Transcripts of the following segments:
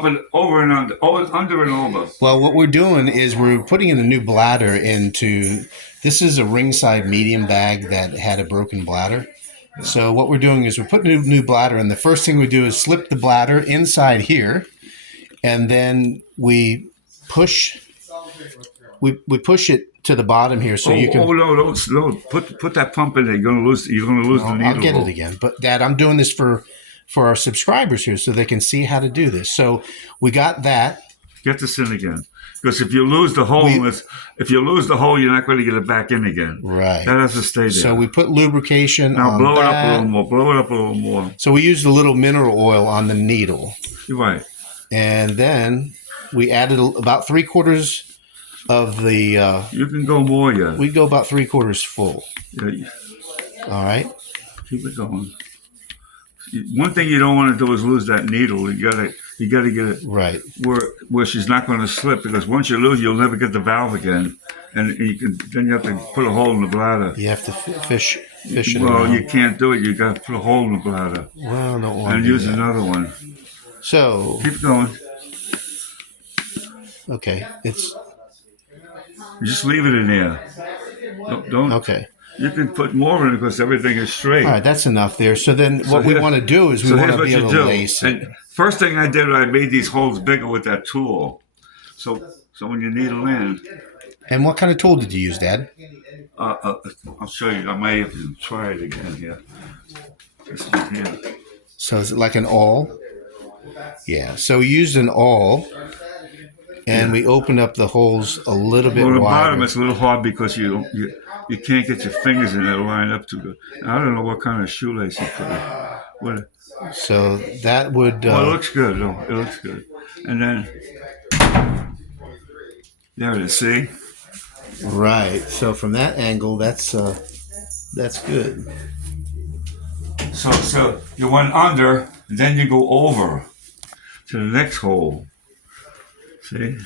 Up and over and under and over. Well, what we're doing is we're putting in a new bladder into. This is a ringside medium bag that had a broken bladder. So what we're doing is we're putting a new bladder in. The first thing we do is slip the bladder inside here, and then we push it to the bottom here, so you can. Oh no! Don't put that pump in there. You're gonna lose the needle. I'll get it again. But Dad, I'm doing this for our subscribers here, so they can see how to do this. So we got that. Get this in again, because if you lose the hole, you're not going to get it back in again. Right. That has to stay there. So we put lubrication. Now on blow it that. up a little more. Blow it up a little more. So we used a little mineral oil on the needle. You're right. And then we added about 3/4 of the. You can go more, yeah. We'd go about 3/4 full. Yeah. All right. Keep it going. One thing you don't want to do is lose that needle. You gotta get it right where she's not going to slip, because once you lose, you'll never get the valve again, and then you have to put a hole in the bladder. You have to fish it. Well, around. you can't do it. You got to put a hole in the bladder. Well, I don't want and to use another one. So keep going. Okay, it's. Just leave it in there. Don't. Okay. You can put more in it because everything is straight. All right, that's enough there. So then what we want to do is we want to be able to lace it. And first thing I did, I made these holes bigger with that tool. So when you needle in. And what kind of tool did you use, Dad? I'll show you. I may have to try it again here. This one here. So is it like an awl? Yeah. So we used an awl. And we opened up the holes a little bit wider. The bottom is a little hard because you can't get your fingers in there to line up too good. I don't know what kind of shoelace you put in. So that would... it looks good. No, it looks good. And then... There it is, see? Right. So from that angle, that's good. So you went under, and then you go over to the next hole. See?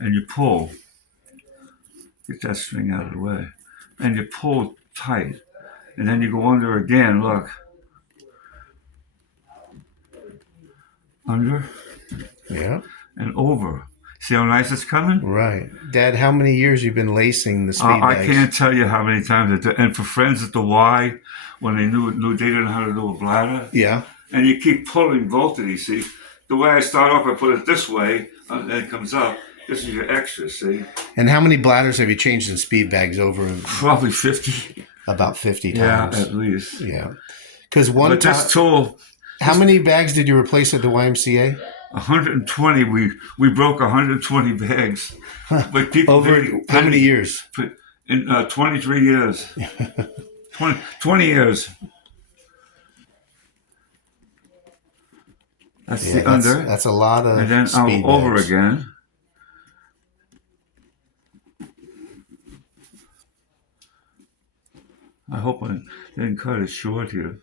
And you pull. Get that string out of the way. And you pull tight. And then you go under again, look. Under. Yeah. And over. See how nice it's coming? Right. Dad, how many years you been lacing the speed bags? I can't tell you how many times. And for friends at the Y, when they knew they didn't know how to do a bladder. Yeah. And you keep pulling both of these, see? The way I start off, I put it this way, and then it comes up. This is your extra, see? And how many bladders have you changed in speed bags over? Probably 50. About 50 times. Yeah, at least. Yeah. Because this tool... How many bags did you replace at the YMCA? 120. We broke 120 bags. But people how many years? In 23 years. 20 years. That's the under. That's a lot of. And then speed over bags. Again. I hope I didn't cut it short here.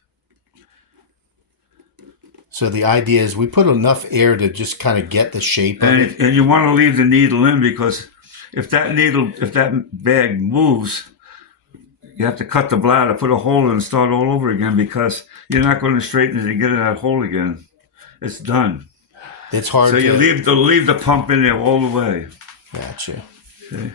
So the idea is we put enough air to just kind of get the shape of it. And you want to leave the needle in, because if that bag moves, you have to cut the bladder, put a hole in and start all over again, because you're not going to straighten it and get in that hole again. It's done. It's hard. So you leave the pump in there all the way. Gotcha. Okay.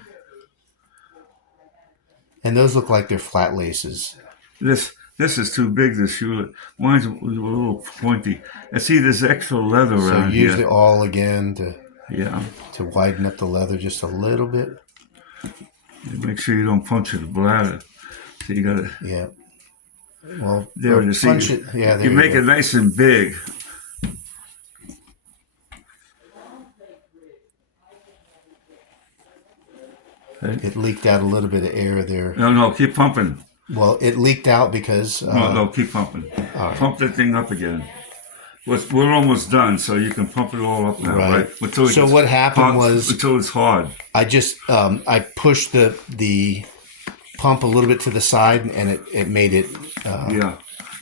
And those look like they're flat laces. This is too big, this shoe. Mine's a little pointy. And see, there's extra leather around here. So use the awl again to widen up the leather just a little bit. Make sure you don't puncture the bladder. So you got to... Yeah. Well, there it is. Punch it. Yeah, you make it nice and big. Okay. It leaked out a little bit of air there. No, keep pumping. Well, it leaked out because... No, keep pumping. Right. Pump that thing up again. We're almost done, so you can pump it all up now, right? So what happened was... Until it's hard. I just... I pushed the pump a little bit to the side, and it made it...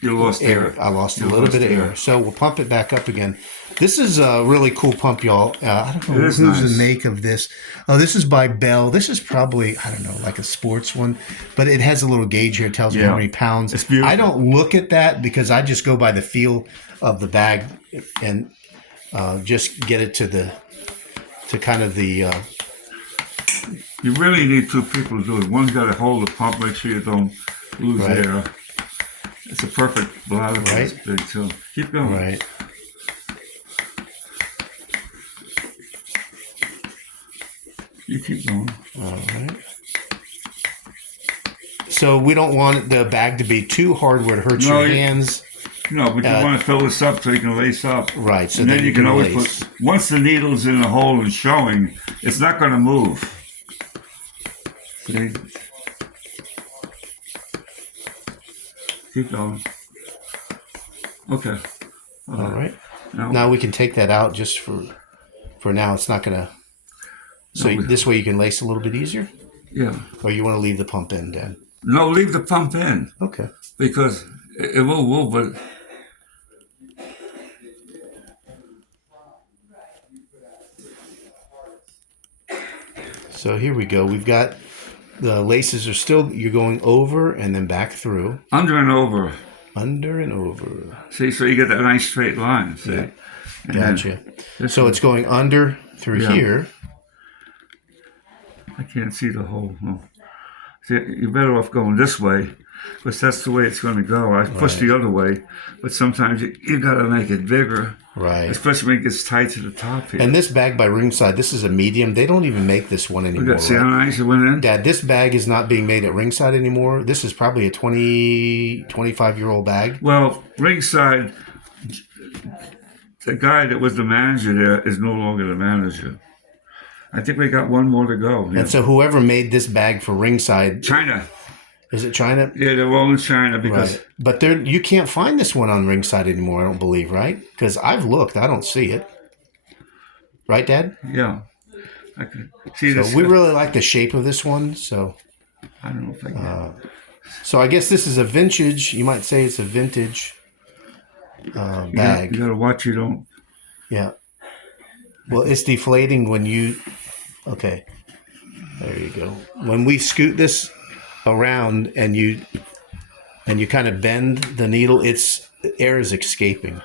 You lost air. I lost a little bit of air. So we'll pump it back up again. This is a really cool pump, y'all. I don't know who's the make of this. Oh, this is by Bell. This is probably, I don't know, like a sports one. But it has a little gauge here. It tells you how many pounds. It's beautiful. I don't look at that because I just go by the feel of the bag. And just get it to kind of the. You really need two people to do it. One's got to hold the pump, make sure you don't lose Right. air. It's a perfect bladder for this Right. thing, too. Keep going. Right. You keep going. All right. So we don't want the bag to be too hard where it hurts No, your you- hands. No, but you want to fill this up so you can lace up. Right. So And then you can always lace. put, once the needle's in the hole and showing, it's not going to move. See? Keep going. Okay. All right. Now, Now we can take that out just for now. It's not gonna. So No, we- this way you can lace a little bit easier, yeah. or you want to leave the pump in, Dan? No, leave the pump in Okay. because it will move, but So here we go. We've got the laces are still. You're going over and then back through, under and over. under and over. See, so you get that nice straight line. See? Yeah. And then Gotcha. this So one- it's going under through Yeah. here. I can't see the hole. No. See, you're better off going this way, because that's the way it's going to go. I push the other way, but sometimes you got to make it bigger, Right. especially when it gets tight to the top here. And this bag by Ringside, this is a medium. They don't even make this one Look anymore. at, see how Right? nice it went in? Dad, this bag is not being made at Ringside anymore. This is probably a 25-year-old bag. Well, ringside, the guy that was the manager there is no longer the manager. I think we got one more to go. Yeah. And so whoever made this bag for Ringside, China. is it China? Yeah, they're all in China because Right. But you can't find this one on Ringside anymore, I don't believe, right? Because I've looked. I don't see it. Right, Dad? yeah. I can see So this. we really like the shape of this one. So I don't know if I can. so I guess this is a vintage. You might say it's a vintage bag. You got to watch you don't. Yeah. Well, it's deflating when you. Okay. There you go. When we scoot this around and you kind of bend the needle, air is escaping.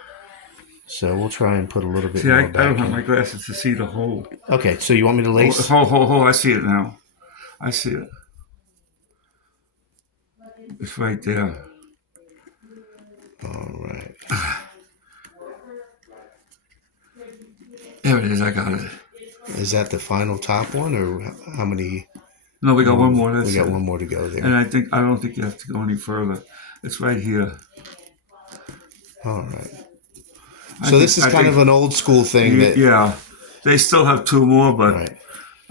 So we'll try and put a little bit See, more I back don't have in. my glasses to see the hole. Okay, so you want me to lace? Oh, I see it now. I see it. It's right there. All right. There it is. I got it. Is that the final top one, or how many? No, we got one more. We That's got it. one more to go there. And I don't think you have to go any further. It's right here. All right. I So this think- is I kind think- of an old school thing that. Yeah. They still have two more, but Right.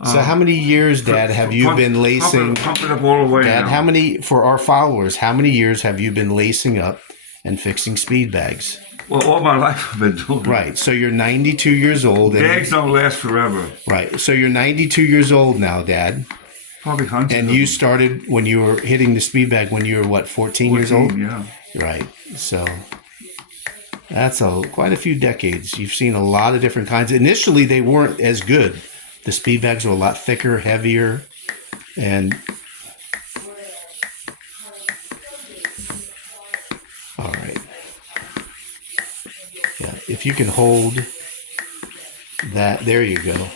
So how many years, Dad, have you been lacing? Pump it up all the way Dad, now. how many, for our followers, how many years have you been lacing up and fixing speed bags? Well, all my life I've been doing it. Right. So you're 92 years old. And, Bags don't last forever. right. So you're 92 years old now, Dad. Probably hundreds. And of you them. started when you were hitting the speed bag when you were, what, 14 years 14, old? Yeah. Right. So that's quite a few decades. You've seen a lot of different kinds. Initially, they weren't as good. The speed bags were a lot thicker, heavier, and all right. Yeah, if you can hold that, there you go.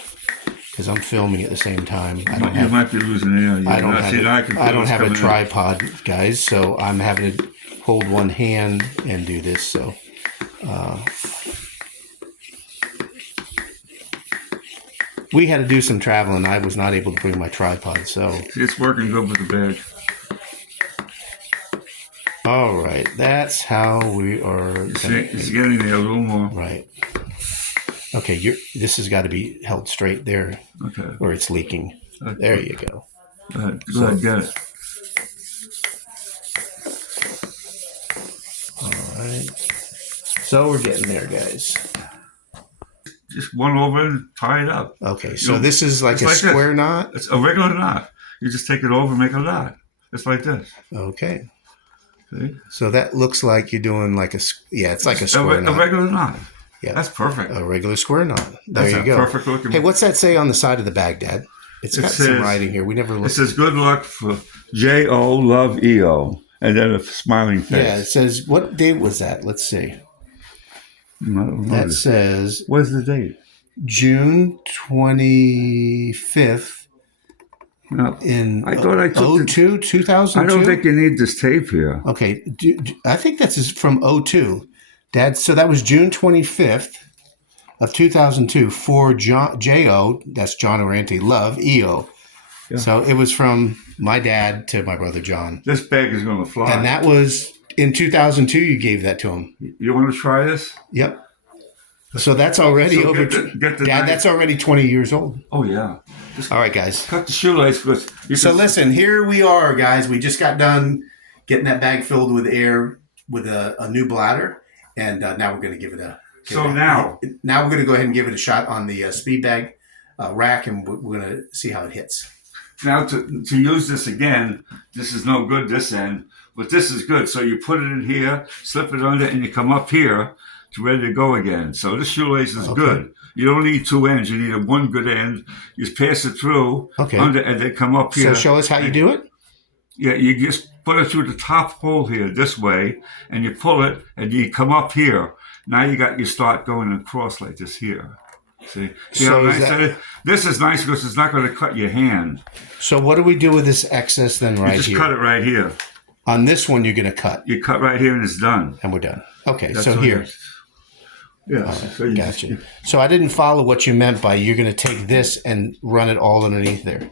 Because I'm filming at the same time. You might be losing air. I don't have, See, a, now I can feel I don't what's have a coming in. tripod, guys, so I'm having to hold one hand and do this. So, we had to do some traveling. I was not able to bring my tripod. So, See, it's working good with the bag. all right, that's how we are. See, it's getting there a little more. Right. Okay, this has got to be held straight there, Okay. or it's leaking. There you go. Go ahead, get it. All right. So we're getting there, guys. Just one over and tie it up. Okay, so know, this is like it's a like this. square knot. It's a regular knot. You just take it over and make a knot. It's like this. Okay. See? So that looks like you're doing like it's like a square A knot. regular knot. Yeah. That's perfect. A regular square knot. There That's you a go. perfect looking. Hey, what's that say on the side of the bag, Dad? It's It got says- some writing here. We never It looked. says good luck for J.O. Love E.O. And then a smiling face. Yeah, it says, what date was that? Let's see. That says What's the date? June 25th No, in I thought I took 2002. I don't think you need this tape here. Okay, I think that's from 02. Dad, so that was June 25th of 2002 for J.O., that's John Oriente, love, E.O. Yeah. So it was from my dad to my brother John. This bag is going to fly. And that was in 2002 you gave that to him. You want to try this? Yep. So that's already over. Get the Dad, knife. that's already 20 years old. Oh, yeah. All right, guys. Cut the shoelace. So listen, here we are, guys. We just got done getting that bag filled with air with a new bladder. And now we're going to give it a... Now we're going to go ahead and give it a shot on the speed bag rack, and we're going to see how it hits. Now, to use this again, this is no good this end, but this is good. So you put it in here, slip it under, and you come up here to ready to go again. So this shoelace is good. You don't need two ends. You need one good end. You just pass it through under, and then come up here. So show us how you do it? Yeah, you just put it through the top hole here this way, and you pull it, and you come up here. Now you start going across like this here. See so how nice this is nice because it's not going to cut your hand. So what do we do with this excess then right here? You just cut it right here. On this one, you're going to cut. You cut right here and it's done. And we're done. Okay, so here. Yeah. Right, so gotcha. So I didn't follow what you meant by you're going to take this and run it all underneath there.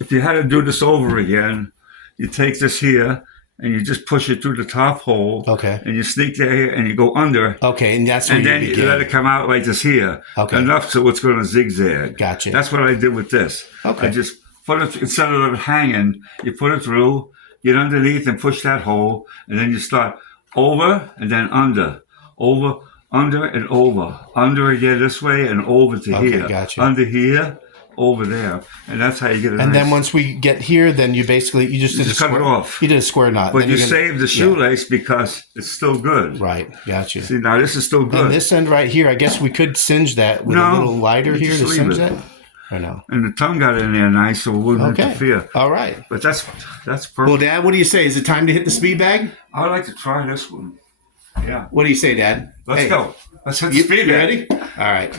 If you had to do this over again, you take this here and you just push it through the top hole. Okay. And you sneak there here and you go under. Okay, and that's where and then you let it come out like this here. Okay. Enough so it's going to zigzag. Gotcha. That's what I did with this. Okay. I just put it, instead of it hanging, you put it through, get underneath and push that hole, and then you start over and then under. Over, under, and over. Under again this way and over to here. Gotcha. Under here, over there. And that's how you get it. And then once we get here, then you basically, you just cut it off. You did a square knot. But you saved the shoelace because it's still good. Right, gotcha. See, now this is still good. And this end right here, I guess we could singe that with a little lighter here to singe that. Or no? And the tongue got in there nice, so it wouldn't interfere. All right. But that's perfect. Well, Dad, what do you say? Is it time to hit the speed bag? I would like to try this one. Yeah. What do you say, Dad? Let's go. Let's hit the speed bag. You ready? All right.